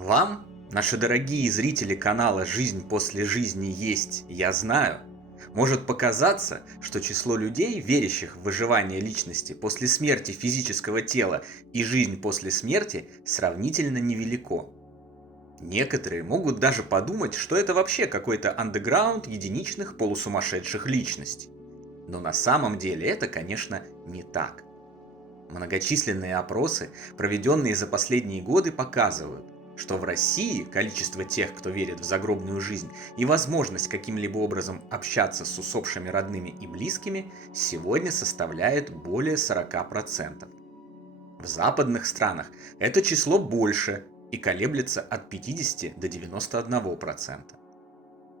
Вам, наши дорогие зрители канала «Жизнь после жизни есть, я знаю», может показаться, что число людей, верящих в выживание личности после смерти физического тела и жизнь после смерти, сравнительно невелико. Некоторые могут даже подумать, что это вообще какой-то андеграунд единичных полусумасшедших личностей. Но на самом деле это, конечно, не так. Многочисленные опросы, проведенные за последние годы, показывают, что в России количество тех, кто верит в загробную жизнь и возможность каким-либо образом общаться с усопшими родными и близкими, сегодня составляет более 40%. В западных странах это число больше и колеблется от 50 до 91%.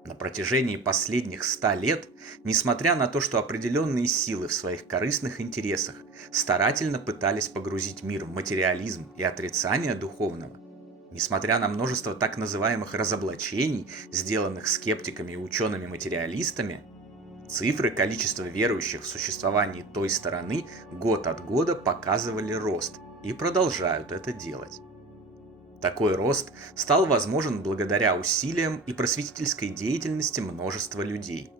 На протяжении последних 100 лет, несмотря на то, что определенные силы в своих корыстных интересах старательно пытались погрузить мир в материализм и отрицание духовного, несмотря на множество так называемых разоблачений, сделанных скептиками и учеными-материалистами, цифры количества верующих в существование той стороны год от года показывали рост и продолжают это делать. Такой рост стал возможен благодаря усилиям и просветительской деятельности множества людей.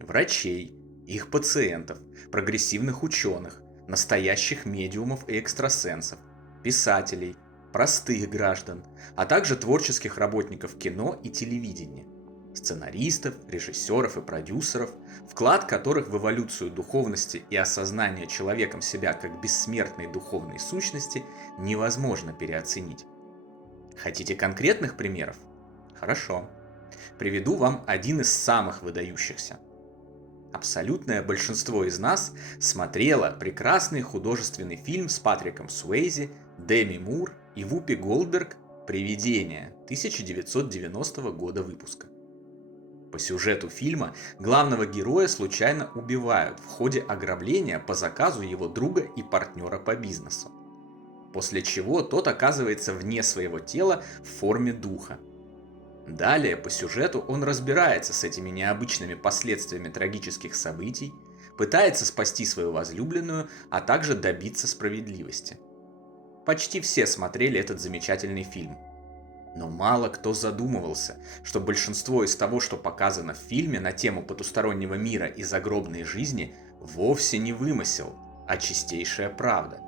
Врачей, их пациентов, прогрессивных ученых, настоящих медиумов и экстрасенсов, писателей, простых граждан, а также творческих работников кино и телевидения, сценаристов, режиссеров и продюсеров, вклад которых в эволюцию духовности и осознание человеком себя как бессмертной духовной сущности невозможно переоценить. Хотите конкретных примеров? Хорошо. Приведу вам один из самых выдающихся. Абсолютное большинство из нас смотрело прекрасный художественный фильм с Патриком Суэйзи, Деми Мур и Вупи Голдберг «Привидение» 1990 года выпуска. По сюжету фильма главного героя случайно убивают в ходе ограбления по заказу его друга и партнера по бизнесу. После чего тот оказывается вне своего тела в форме духа. Далее по сюжету он разбирается с этими необычными последствиями трагических событий, пытается спасти свою возлюбленную, а также добиться справедливости. Почти все смотрели этот замечательный фильм. Но мало кто задумывался, что большинство из того, что показано в фильме на тему потустороннего мира и загробной жизни, вовсе не вымысел, а чистейшая правда.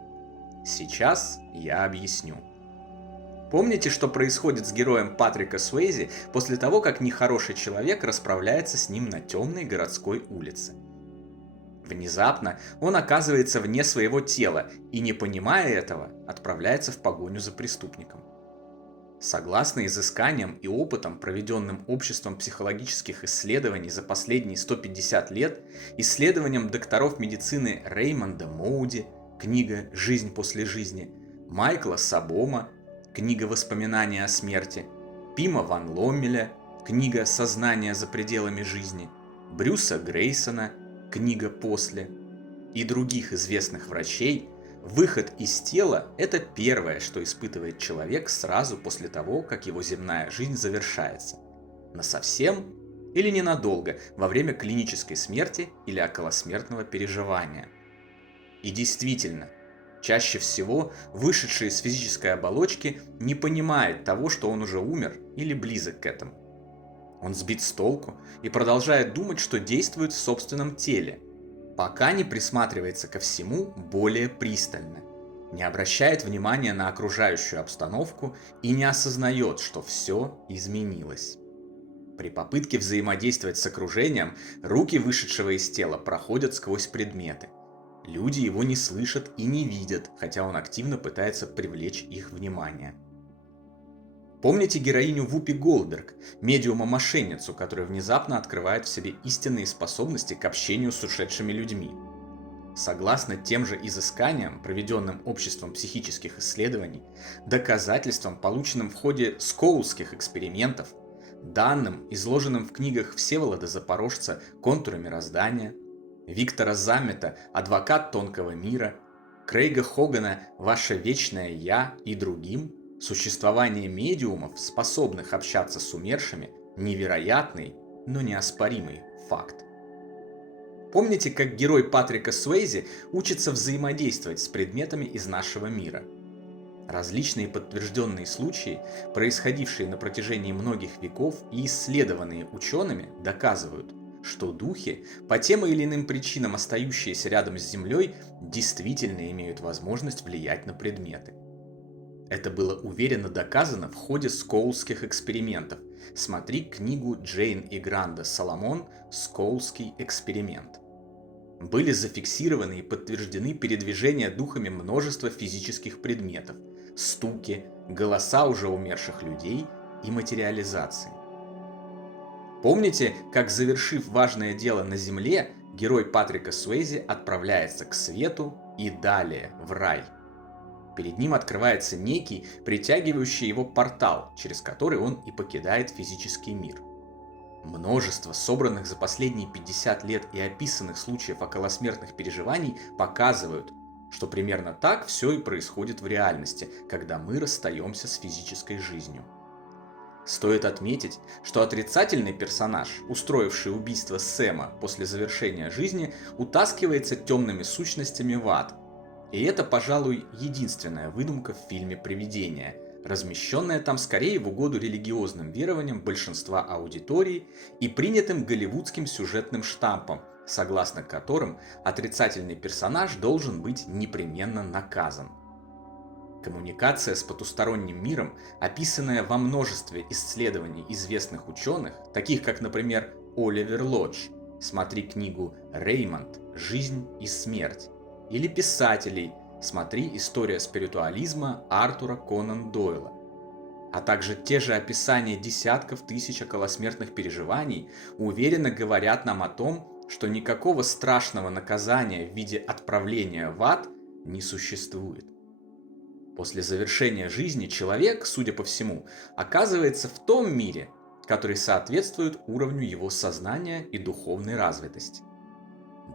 Сейчас я объясню. Помните, что происходит с героем Патрика Суэйзи после того, как нехороший человек расправляется с ним на темной городской улице? Внезапно он оказывается вне своего тела и, не понимая этого, отправляется в погоню за преступником. Согласно изысканиям и опытам, проведенным Обществом психологических исследований за последние 150 лет, исследованиям докторов медицины Реймонда Моуди, книга «Жизнь после жизни», Майкла Сабома, книга «Воспоминания о смерти», Пима ван Ломмеля, книга «Сознание за пределами жизни», Брюса Грейсона, книга «После» и других известных врачей, выход из тела – это первое, что испытывает человек сразу после того, как его земная жизнь завершается. Насовсем или ненадолго во время клинической смерти или околосмертного переживания. И действительно, чаще всего вышедший из физической оболочки не понимает того, что он уже умер или близок к этому. Он сбит с толку и продолжает думать, что действует в собственном теле, пока не присматривается ко всему более пристально, не обращает внимания на окружающую обстановку и не осознает, что все изменилось. При попытке взаимодействовать с окружением руки вышедшего из тела проходят сквозь предметы. Люди его не слышат и не видят, хотя он активно пытается привлечь их внимание. Помните героиню Вупи Голдберг, медиума-мошенницу, которая внезапно открывает в себе истинные способности к общению с ушедшими людьми? Согласно тем же изысканиям, проведенным Обществом психических исследований, доказательствам, полученным в ходе скоулских экспериментов, данным, изложенным в книгах Всеволода Запорожца «Контуры мироздания», Виктора Заммета «Адвокат тонкого мира», Крейга Хогана «Ваше вечное Я» и другим, существование медиумов, способных общаться с умершими, невероятный, но неоспоримый факт. Помните, как герой Патрика Суэйзи учится взаимодействовать с предметами из нашего мира? Различные подтвержденные случаи, происходившие на протяжении многих веков и исследованные учеными, доказывают, что духи, по тем или иным причинам остающиеся рядом с Землей, действительно имеют возможность влиять на предметы. Это было уверенно доказано в ходе скоулских экспериментов. Смотри книгу Джейн и Гранда Соломон «Скоулский эксперимент». Были зафиксированы и подтверждены передвижения духами множества физических предметов, стуки, голоса уже умерших людей и материализации. Помните, как, завершив важное дело на Земле, герой Патрика Суэйзи отправляется к свету и далее в рай? Перед ним открывается некий, притягивающий его портал, через который он и покидает физический мир. Множество собранных за последние 50 лет и описанных случаев околосмертных переживаний показывают, что примерно так все и происходит в реальности, когда мы расстаемся с физической жизнью. Стоит отметить, что отрицательный персонаж, устроивший убийство Сэма после завершения жизни, утаскивается темными сущностями в ад. И это, пожалуй, единственная выдумка в фильме «Привидение», размещенная там скорее в угоду религиозным верованиям большинства аудитории и принятым голливудским сюжетным штампом, согласно которым отрицательный персонаж должен быть непременно наказан. Коммуникация с потусторонним миром, описанная во множестве исследований известных ученых, таких как, например, Оливер Лодж, смотри книгу «Реймонд. Жизнь и смерть», или писателей, смотри «История спиритуализма» Артура Конан Дойла, а также те же описания десятков тысяч околосмертных переживаний уверенно говорят нам о том, что никакого страшного наказания в виде отправления в ад не существует. После завершения жизни человек, судя по всему, оказывается в том мире, который соответствует уровню его сознания и духовной развитости.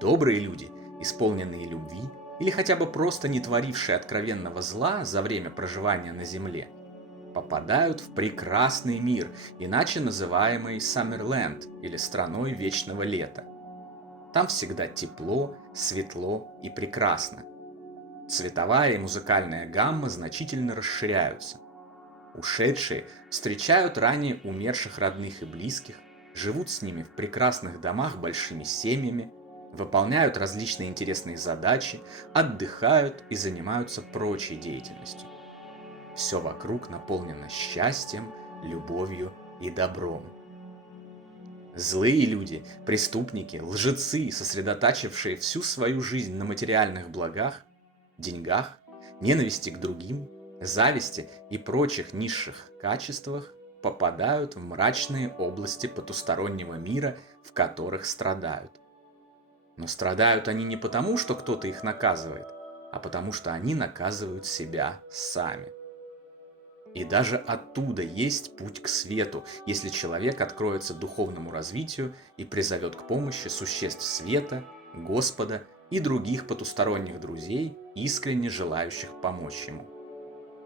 Добрые люди, исполненные любви, или хотя бы просто не творившие откровенного зла за время проживания на Земле, попадают в прекрасный мир, иначе называемый Саммерленд или страной вечного лета. Там всегда тепло, светло и прекрасно. Цветовая и музыкальная гамма значительно расширяются. Ушедшие встречают ранее умерших родных и близких, живут с ними в прекрасных домах большими семьями, выполняют различные интересные задачи, отдыхают и занимаются прочей деятельностью. Все вокруг наполнено счастьем, любовью и добром. Злые люди, преступники, лжецы, сосредотачившие всю свою жизнь на материальных благах, деньгах, ненависти к другим, зависти и прочих низших качествах, попадают в мрачные области потустороннего мира, в которых страдают. Но страдают они не потому, что кто-то их наказывает, а потому что они наказывают себя сами. И даже оттуда есть путь к свету, если человек откроется духовному развитию и призовет к помощи существ света, Господа и других потусторонних друзей, искренне желающих помочь ему.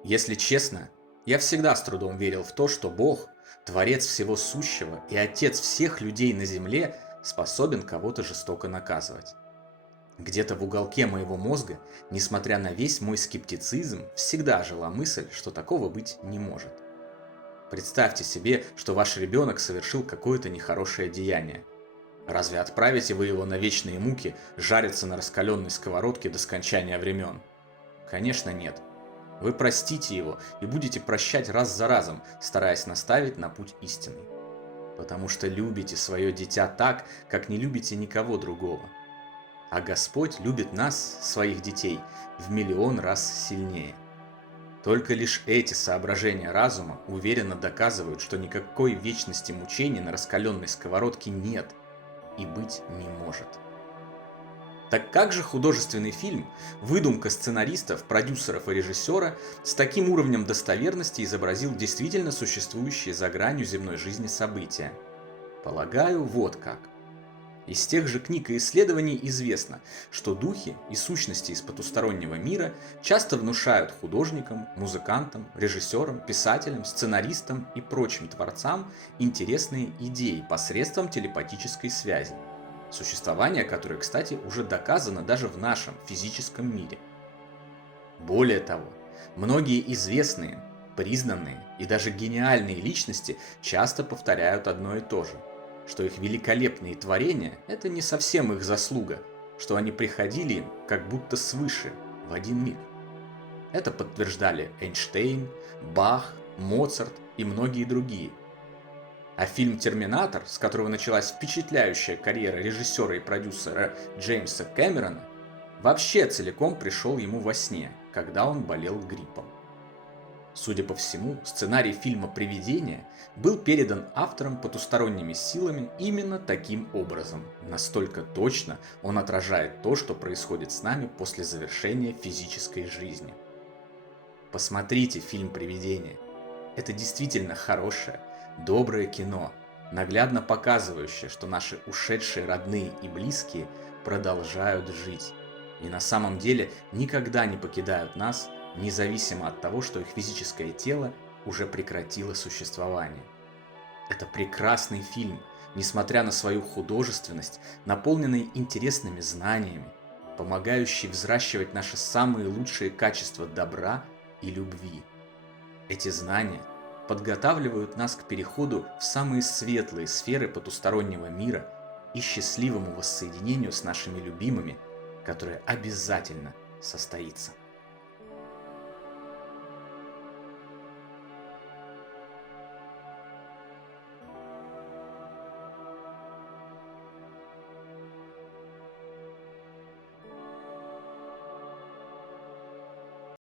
Если честно, я всегда с трудом верил в то, что Бог, Творец всего сущего и Отец всех людей на земле, способен кого-то жестоко наказывать. Где-то в уголке моего мозга, несмотря на весь мой скептицизм, всегда жила мысль, что такого быть не может. Представьте себе, что ваш ребенок совершил какое-то нехорошее деяние. Разве отправите вы его на вечные муки жариться на раскаленной сковородке до скончания времен? Конечно, нет. Вы простите его и будете прощать раз за разом, стараясь наставить на путь истинный. Потому что любите свое дитя так, как не любите никого другого. А Господь любит нас, своих детей, в миллион раз сильнее. Только лишь эти соображения разума уверенно доказывают, что никакой вечности мучений на раскаленной сковородке нет и быть не может. Так как же художественный фильм, выдумка сценаристов, продюсеров и режиссера, с таким уровнем достоверности изобразил действительно существующие за гранью земной жизни события? Полагаю, вот как. Из тех же книг и исследований известно, что духи и сущности из потустороннего мира часто внушают художникам, музыкантам, режиссерам, писателям, сценаристам и прочим творцам интересные идеи посредством телепатической связи, существование которой, кстати, уже доказано даже в нашем физическом мире. Более того, Многие известные, признанные и даже гениальные личности часто повторяют одно и то же, что их великолепные творения – это не совсем их заслуга, что они приходили им как будто свыше, в один миг. Это подтверждали Эйнштейн, Бах, Моцарт и многие другие. А фильм «Терминатор», с которого началась впечатляющая карьера режиссера и продюсера Джеймса Кэмерона, вообще целиком пришел ему во сне, когда он болел гриппом. Судя по всему, сценарий фильма «Привидение» был передан автором потусторонними силами именно таким образом. Настолько точно он отражает то, что происходит с нами после завершения физической жизни. Посмотрите фильм «Привидение». Это действительно хорошее, доброе кино, наглядно показывающее, что наши ушедшие родные и близкие продолжают жить. И на самом деле никогда не покидают нас, независимо от того, что их физическое тело уже прекратило существование. Это прекрасный фильм, несмотря на свою художественность, наполненный интересными знаниями, помогающий взращивать наши самые лучшие качества добра и любви. Эти знания подготавливают нас к переходу в самые светлые сферы потустороннего мира и счастливому воссоединению с нашими любимыми, которое обязательно состоится.